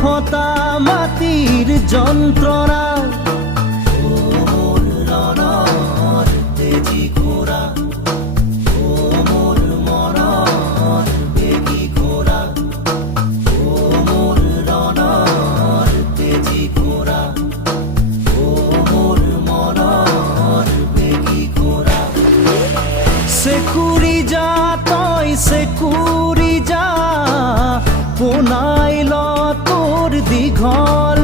ফটা মাটিৰ যন্ত্ৰণা চেকুৰি যা তই চেকুৰি যা পোনাই ল তোৰ দীঘল